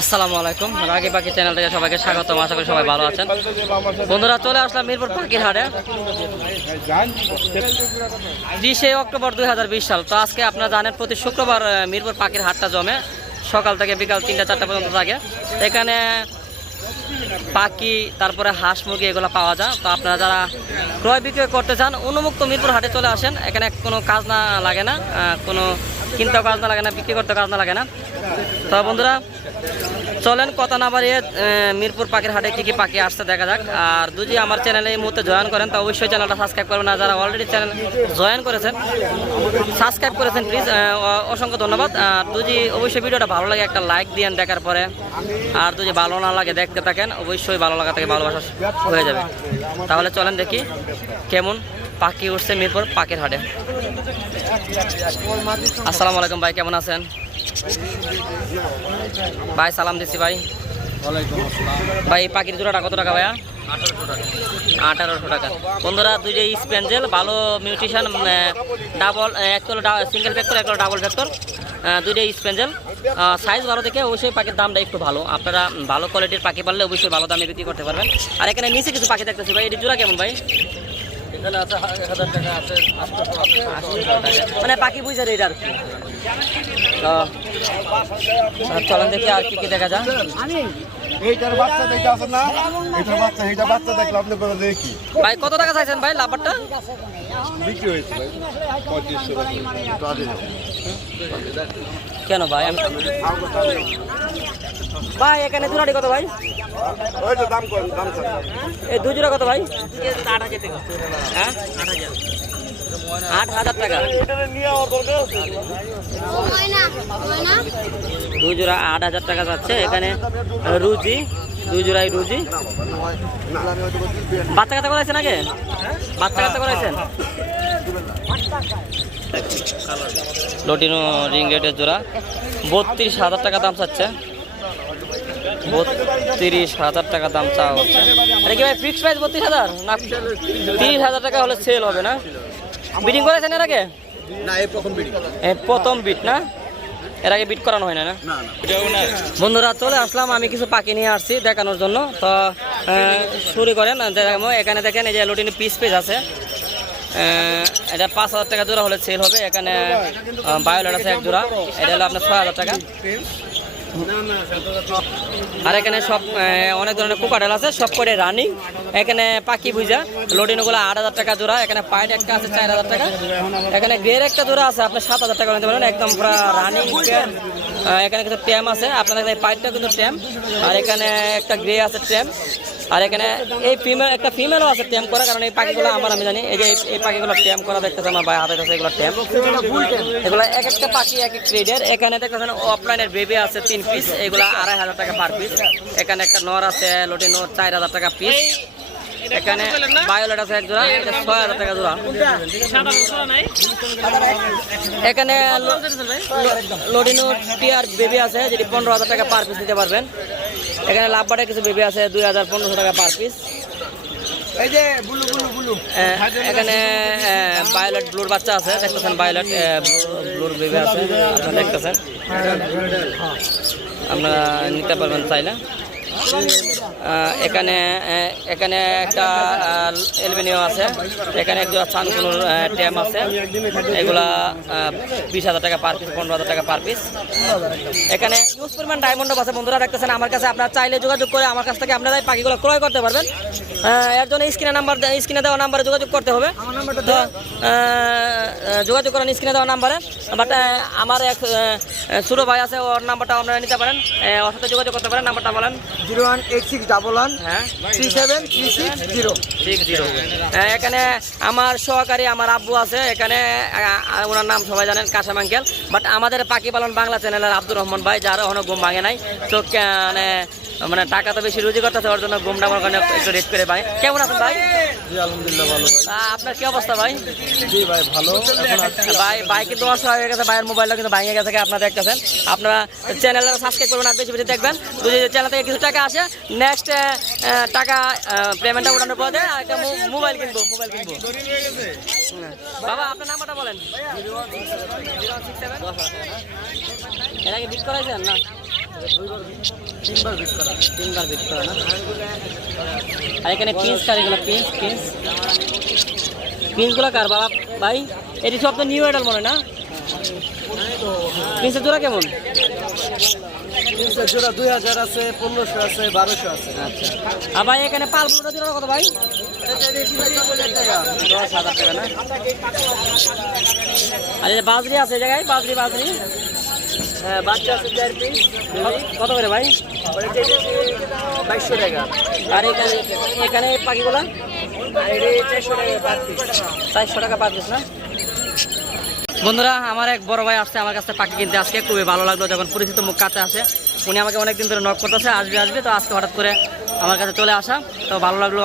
আসসালামু আলাইকুম। রাগি পাখি চ্যানেল থেকে সবাইকে স্বাগতম। আশা করি সবাই ভালো আছেন। বন্ধুরা, চলে আসলাম মিরপুর পাখির হাটে। ত্রিশে অক্টোবর দু হাজার বিশ সাল। তো আজকে আপনারা জানেন, প্রতি শুক্রবার মিরপুর পাখির হাটটা জমে। সকাল থেকে বিকাল তিনটা, চারটা পর্যন্ত থাকে। এখানে পাখি, তারপরে হাঁস মুরগি, এগুলো পাওয়া যায়। তো আপনারা যারা ক্রয় বিক্রয় করতে চান উন্মুক্ত মিরপুর হাটে চলে আসেন। এখানে কোনো কাজ না লাগে না কোনো কিনতেও কাজ না লাগে না, বিক্রি করতেও কাজ না লাগে না। তো বন্ধুরা, চলেন কথা না বাড়িয়ে মিরপুর পাখির হাটে কী কী পাখি আসতে দেখা যাক। আর যদি আমার চ্যানেলে এই মুহূর্তে জয়েন করেন, তো অবশ্যই চ্যানেলটা সাবস্ক্রাইব করবেন। আর যারা অলরেডি চ্যানেল জয়েন করেছেন সাবস্ক্রাইব করেছেন প্লিজ অসংখ্য ধন্যবাদ। আর যদি অবশ্যই ভিডিওটা ভালো লাগে, একটা লাইক দিয়েন দেখার পরে। আর যদি ভালো না লাগে, দেখতে থাকেন, অবশ্যই ভালো লাগা থেকে ভালোবাসা হয়ে যাবে। তাহলে চলেন দেখি কেমন পাখি উঠছে মিরপুর পাখির হাটে। আসসালামু আলাইকুম ভাই, কেমন আছেন? ভাই সালাম দিচ্ছি ভাই। ভাই পাখির জোড়াটা কত টাকা ভাইয়া? আঠারোশো টাকা। বন্ধুরা দুইটা স্পেন্সেল ভালো মিউট্রিশন ডাবল এক হলো সিঙ্গেল ফ্যাক্টর এক ডাবল ফ্যাক্টর দুইটাই স্পেন্সেল সাইজ ভালো দেখে অবশ্যই পাখির দামটা একটু ভালো। আপনারা ভালো কোয়ালিটির পাখি পারলে অবশ্যই ভালো দামে বিক্রি করতে পারবেন। আর এখানে নিচে কিছু পাখি দেখতেছি ভাই এটি জোড়া কেমন ভাই? মানে পাখি বুঝে এটা আর কি। তো চলেন দেখি আর কি কি দেখা যায়। এইটার বাচ্চা দেখে আছে না? এইটার বাচ্চা এইটা বাচ্চা দেখলে আপনি করে দেখি ভাই কত টাকা চাইছেন ভাই লাভারটা? বিক্রি হয়েছে ভাই। পঁয়ত্রিশশো কেন ভাই? আমি ভাই এখানে জোড়াটি কত ভাই? ওই যে দাম করেন দাম স্যার এই দুই জোড়া কত ভাই? হ্যাঁ আট হাজার টাকা। দুই আট হাজার টাকা যাচ্ছে। এখানে রুজি দুই জোড়াই রুজি। বাচ্চা কাচ্চা করাইছেন আগে? বাচ্চা কাচ্চা করাইছেন? লটিনো রিং রেটের জোড়া। বত্রিশ হাজার টাকা দাম চাচ্ছে। বত্রিশ হাজার টাকা দাম চাওয়া হচ্ছে। আরে কি ভাই ফিক্স প্রাইস বত্রিশ হাজার? না, তিরিশ হাজার টাকা হলে সেল হবে না? বিডিং করেছেন এর আগে? না এই প্রথম এ প্রথম বিট না? এর আগে বিট করানো হয় না না? বন্ধুরা চলে আসলাম আমি কিছু পাখি নিয়ে আসছি দেখানোর জন্য। তো শুরু করেন এখানে দেখেন এই যে লুটিনি পিস পিস আছে। এটা পাঁচ হাজার টাকা জোড়া হলে সেল হবে। এখানে বায়োলেট আছে এক জোড়া। এটা হলো আপনার ছয় হাজার টাকা। আর এখানে সব অনেক ধরনের কোকাটেল আছে, সব করে রানিং এখানে পাখি বুঝা লোডিনগুলো আট হাজার টাকা জোড়া, এখানে পাইট একটা আছে চার হাজার টাকা। এখানে গ্রের একটা জোড়া আছে, আপনি সাত হাজার টাকা নিতে পারেন, একদম পুরা রানিং এখানে কিন্তু ট্যাম আছে, আপনাদের পাইটটা কিন্তু ট্যাম আর এখানে একটা গ্রে আছে ট্যাম আর এখানে এই ফিমেল একটা ফিমেলও আছে ট্যাম করা, কারণ এই পাখিগুলো আমার, আমি জানি, এই যে এই- পাখিগুলো ট্যাম করা দেখতেছে আমার ভাই, হাতে আছে, এগুলো ট্যাম এগুলো এক একটা পাখি এক এক গ্রেডের এখানে দেখতেছেন অফলাইনের বেবি আছে তিন পিস এগুলো আড়াই হাজার টাকা পার পিস এখানে একটা নর আছে, লোটি নর, চার হাজার টাকা পিস এখানে বায়োলেট আছে এক জোড়া এটা ছয় হাজার টাকা জোড়া। এখানে লোডিনো টিয়ার বেবি আছে যেটি পনেরো হাজার টাকা পার পিস দিতে পারবেন। এখানে লাভবাটের কিছু বেবি আছে দুই হাজার পনেরোশো টাকা পার পিস এখানে বায়োলেট ব্লুর বাচ্চা আছে দেখতেছেন বায়োলেট ব্লুর বেবি আছে আপনারা দেখতেছেন। আপনারা নিতে পারবেন চাইলে। এখানে এখানে একটা এলবিনিও আছে। এখানে একজন চানকুনুর ট্যাম আছে। এগুলা বিশ হাজার টাকা পার পিস পনেরো হাজার টাকা পার পিস এখানে ইউজ পরিমাণ ডায়মন্ড আছে। বন্ধুরা দেখতেছেন আমার কাছে আপনারা চাইলে যোগাযোগ করে আমার কাছ থেকে আপনারা পাখিগুলো ক্রয় করতে পারবেন। এর জন্য স্ক্রিনে নাম্বার স্ক্রিনে দেওয়া নাম্বারে যোগাযোগ করতে হবে। তো যোগাযোগ করেন স্ক্রিনে দেওয়া নাম্বারে। বাট আমার এক ছোটো ভাই আছে ওর নাম্বারটা আপনারা নিতে পারেন। ওর সাথে যোগাযোগ করতে পারেন নাম্বারটা বলেন। Zero one eight six double one হ্যাঁ। Three seven three six zero. ঠিক জিরো। এখানে আমার সহকারী আমার আব্বু আছে এখানে ওনার নাম সবাই জানেন কাসাম আঙ্কেল। বাট আমাদের পাখি পালন বাংলা চ্যানেলের আব্দুর রহমান ভাই যারা অনেক ঘুম ভাঙে নাই। তো মানে মানে টাকা তো বেশি রুজি করতেছে ওর জন্য ঘুমটা আমার কারণে একটু রেট করে ভাই কেমন আছেন ভাই? জি আলহামদুলিল্লাহ ভালো ভাই। আপনার কি অবস্থা ভাই? জি ভাই ভালো। ভাই ভাই কিন্তু অসহায় হয়ে গেছে ভাইয়ের মোবাইলটা কিন্তু ভাঙে গেছে আপনারা দেখতেছেন? আপনারা চ্যানেলটা সাবস্ক্রাইব করবেন আর বেশি বেশি দেখবেন। যদি চ্যানেল থেকে কিছু টাকা আসে নেক্সট টাকা পেমেন্টটা উঠানোর পরে আর একটা মোবাইল কিনবো মোবাইল কিনবো। বাবা আপনার নাম্বারটা বলেন। এর আগে বিট করাইছেন? না। তিনবার বিট করা তিনবার বিট করা না আর এখানে পিন্স কার এগুলো কার বাবা? ভাই এটি সব তো নিউ এডাল মনে না? পিন্সের জোড়া কেমন? তিনশো জোড়া দুই হাজার আছে পনেরোশো আছে বারোশো আছে। আচ্ছা। আর ভাই এখানে পালগুলোটা জোড়া কত ভাই? দশ হাজার টাকা না? আর বাজরি আছে এই জায়গায় বাজরি বাজরি। বাচ্চা আছে চার পিস। কত করে ভাই? বাইশশো টাকা। আর এখানে এখানে পাখিগুলা? চারশো টাকা পার পিস। চারশো টাকা পার পিস না? বন্ধুরা আমার এক বড় ভাই আসছে আমার কাছে পাখি কিনতে আজকে। খুবই ভালো লাগল যখন পরিচিত মুখ কাছে আসে। উনি আমাকে অনেকদিন ধরে নক করতেছে আসবে আসবে। তো আজকে হঠাৎ করে আমার কাছে চলে আসা। তো ভালো লাগল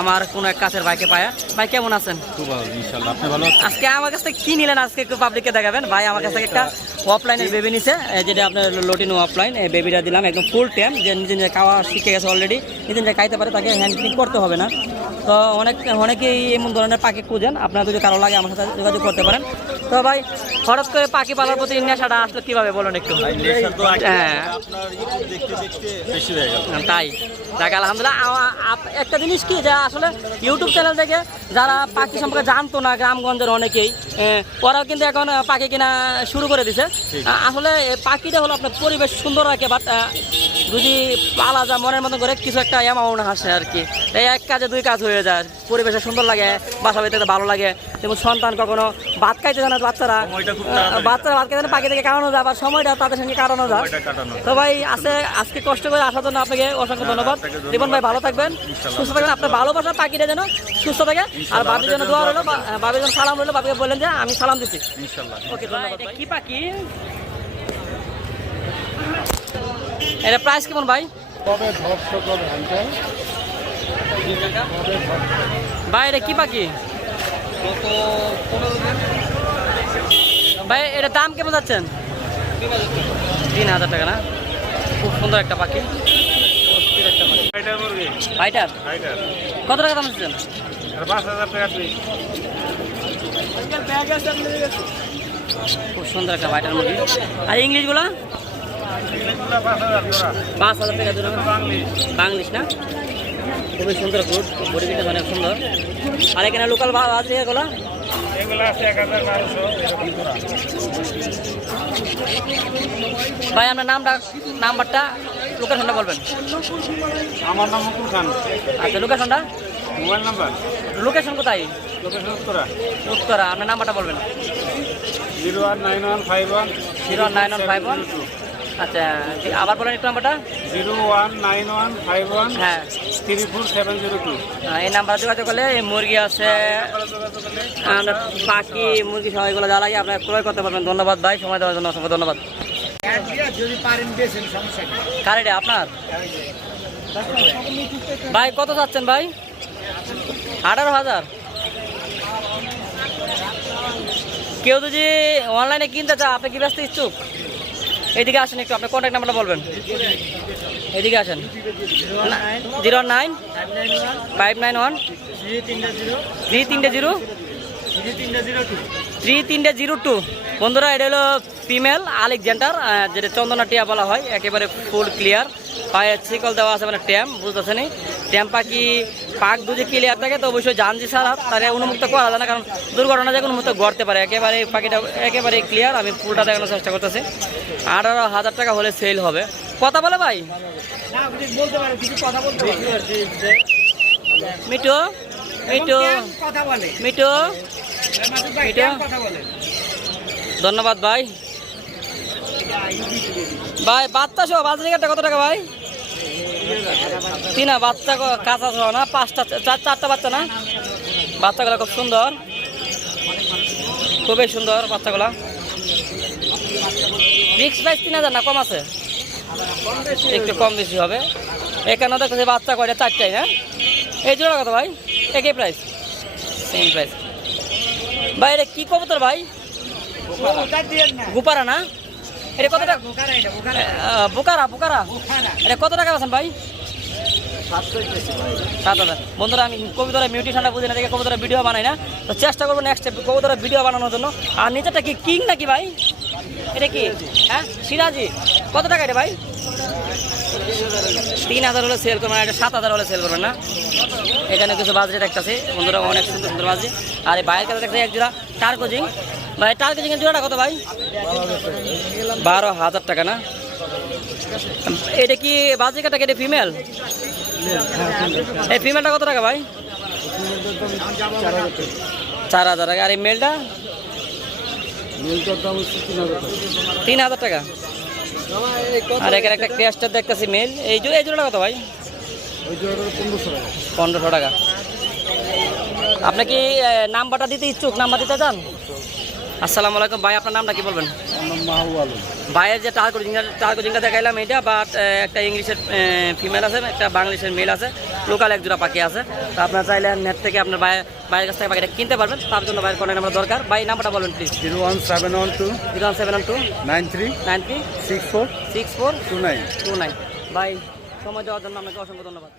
আমার কোনো এক কাছের ভাইকে পায়া। ভাই কেমন আছেন? খুব ভালো ইনশাল্লাহ। আপনি ভালো আজকে আমার কাছ থেকে কি নিলেন? আজকে একটু পাবলিককে দেখাবেন। ভাই আমার কাছ থেকে একটা অফলাইনের বেবি নিছে যেটা আপনার লোটিনো অফলাইন এই বেবিটা দিলাম একদম ফুল টাইম যে নিজে নিজে খাওয়া শিখে গেছে অলরেডি নিজে নিজে খাইতে পারে তাকে হ্যান্ড ফিডিং করতে হবে না। তো অনেক অনেকেই এমন ধরনের পাখি খুঁজেন আপনারা যদি কারও লাগে আমার সাথে যোগাযোগ করতে পারেন। তো ভাই হঠাৎ করে পাখি পালার প্রতি নেশাটা আসলে কীভাবে বলুন একটু? হ্যাঁ। হয়ে তাই। দেখ আলহামদুলিল্লাহ একটা জিনিস কি যে আসলে ইউটিউব চ্যানেল থেকে যারা পাখি সম্পর্কে জানতো না গ্রামগঞ্জের অনেকেই ওরাও কিন্তু এখন পাখি কিনা শুরু করে দিছে। আসলে পাখিটা হলো আপনার পরিবেশ সুন্দর রাখে বাট যদি পালা যা মনের মতো করে কিছু একটা অ্যামাউন্ট আসে আর কি। এই এক কাজে দুই কাজ হয়ে যায়। পরিবেশে সুন্দর লাগে বাসা বাড়িতে ভালো লাগে। যেমন সন্তান কখনো ভাত খাইতে জানা বাচ্চারা বাচ্চারা ভাত খাইতে জানে পাখি থেকে কাটানো যায় আবার সময়টা তাদের সঙ্গে কাটানো যায়। তো ভাই আছে আজকে কষ্ট করে আসার জন্য আপনাকে অসংখ্য ধন্যবাদ। রিপন ভাই ভালো থাকবেন। সুস্থ থাকবেন। আপনার ভালোবাসা পাখিটা যেন সুস্থ থাকে। আর বাবির জন্য দোয়া রইল বাবির জন্য সালাম রইল। বাবিকে বললেন যে আমি সালাম দিচ্ছি ওকে ধন্যবাদ কি পাখি? এটা প্রাইস কেমন ভাই? ভাই এটা কি পাখি? ভাই এটা দাম কেমন যাচ্ছেন? তিন হাজার টাকা না? খুব সুন্দর একটা পাখি। ফাইটার কত টাকা দাম দিচ্ছেন? খুব সুন্দর একটা ভাইটার মুরগি। আর ইংলিশগুলো? পাঁচ হাজার জোড়া টাকা জন্য বাংলিশ না? খুবই সুন্দর ফুড বডি পিটা অনেক সুন্দর। আর এখানে লোকাল আছে এগুলো? জোড়া ভাই আপনার নামটা নাম্বারটা লোকেশনটা বলবেন। আমার নাম মুকুল খান। আচ্ছা লোকেশনটা মোবাইল নাম্বার? লোকেশন কোথায়? লোকেশন উত্তরা। উত্তরা আপনার নাম্বারটা বলবেন। Zero one nine one five one zero nine one five one. আচ্ছা আবার বলেন একটু নাম্বারটা? Zero one nine one five one হ্যাঁ। Three four seven zero two. এই নাম্বার যোগাযোগ করলে এই মুরগি আছে আমরা পাখি মুরগি সব এগুলো যা লাগে আপনার ক্রয় করতে পারবেন। ধন্যবাদ ভাই সময় দেওয়ার জন্য অসংখ্য ধন্যবাদ। যদি পারেন বেছেন সমস্যা নেই কার এটা আপনার? ভাই কত চাচ্ছেন ভাই? আঠারো হাজার। কেউ যদি অনলাইনে কিনতে চায় আপনি কি ব্যস্ত ইচ্ছুক? এদিকে আসেন একটু, আপনার কন্ট্যাক্ট নাম্বারটা বলবেন। এদিকে আসেন। Zero nine five nine one three তিনটা জিরো। থ্রি তিনটে জিরো টু। বন্ধুরা, এটা হলো ফিমেল আলেকজান্ডার যেটা চন্দনা টিয়া বলা হয়, একেবারে ফুল ক্লিয়ার পায়ে শিকল দেওয়া আছে মানে ট্যাম বুঝতেছেন ট্যাম পাখি পাক দুধে ক্লিয়ার থাকে তো অবশ্যই জানজি ছাড়া তাকে অনুমুক্ত করা যায় না কারণ দুর্ঘটনা যে কোনো মুহূর্তে গড়তে পারে। একেবারে পাখিটা একেবারে ক্লিয়ার আমি ফুলটা দেখানোর চেষ্টা করতেছি। আঠারো হাজার টাকা হলে সেল হবে। কথা বলে ভাই? মিটু মিটু মিটু বলে? ধন্যবাদ ভাই। ভাই বাচ্চা সব বাজারিঘাটটা কত টাকা ভাই? তিনা বাচ্চা কাঁচা সহ না পাঁচটা চার চারটা বাচ্চা না? বাচ্চাগুলো খুব সুন্দর। খুবই সুন্দর বাচ্চাগুলো। রিক্স প্রাইস তিন হাজার না কম আছে? একটু কম বেশি হবে। এখানে দেখতেছি বাচ্চা কয়টা চারটাই না এই জোড়া কথা ভাই? একই প্রাইস সেম প্রাইস ভাই এটা কি কবুতর ভাই? গুপারা না? এটা কত টাকা? বোকারা বোকারা। এটা কত টাকা আছেন ভাই? সাত হাজার। বন্ধুরা, আমি কবিতারা মিউটিশনটা বুঝি না দেখে কবিতারা ভিডিও বানাই না। তো চেষ্টা করব নেক্সট কবিতারা ভিডিও বানানোর জন্য। আর নিচেরটা কি কিং নাকি ভাই? এটা কি? হ্যাঁ? সিরাজি। কত টাকা এটা ভাই? তিন হাজার হলে সেল করবেন এটা সাত হাজার হলে সেল করবেন না। এখানে কিছু বাজরে দেখতেছি। বন্ধুরা, অনেক সুন্দর সুন্দর বাজে আর এই বাইরের কাছে দেখতে এক জোড়া টার কোচিং ভাই টার কোচিং জোড়াটা কত ভাই? বারো হাজার টাকা না? এটা কি বাজিকাটা এটা ফিমেল? এই ফিমেলটা কত টাকা ভাই? চার হাজার টাকা। আর এই মেলটা? তিন হাজার টাকা। আর এখানে একটা ক্যাশটার দেখতেছি মেল। এই জোড়া এই জোড়াটা কত ভাই? পনেরোশো টাকা। আপনি কি নাম্বারটা দিতে ইচ্ছুক? নাম্বার দিতে চান? আসসালামু আলাইকুম ভাই আপনার নামটা কি বলবেন? ভাইয়ের যে টার কোচিং টার কোচিংটা দেখাইলাম এটা বাট একটা ইংলিশের ফিমেল আছে একটা বাংলাদেশের মেল আছে লোকাল এক জোড়া পাখি আছে। তো আপনার চাইলে নেট থেকে আপনার ভাইয়ের ভাইয়ের কাছ থেকে পাখিটা কিনতে পারবেন তার জন্য ভাইয়ের কোনো নাম্বার দরকার। ভাই নাম্বারটা বলবেন please zero one seven one two zero one seven one two nine three nine three six four six four two nine. Two nine. ভাই সময় দেওয়ার জন্য আপনাকে অসংখ্য ধন্যবাদ।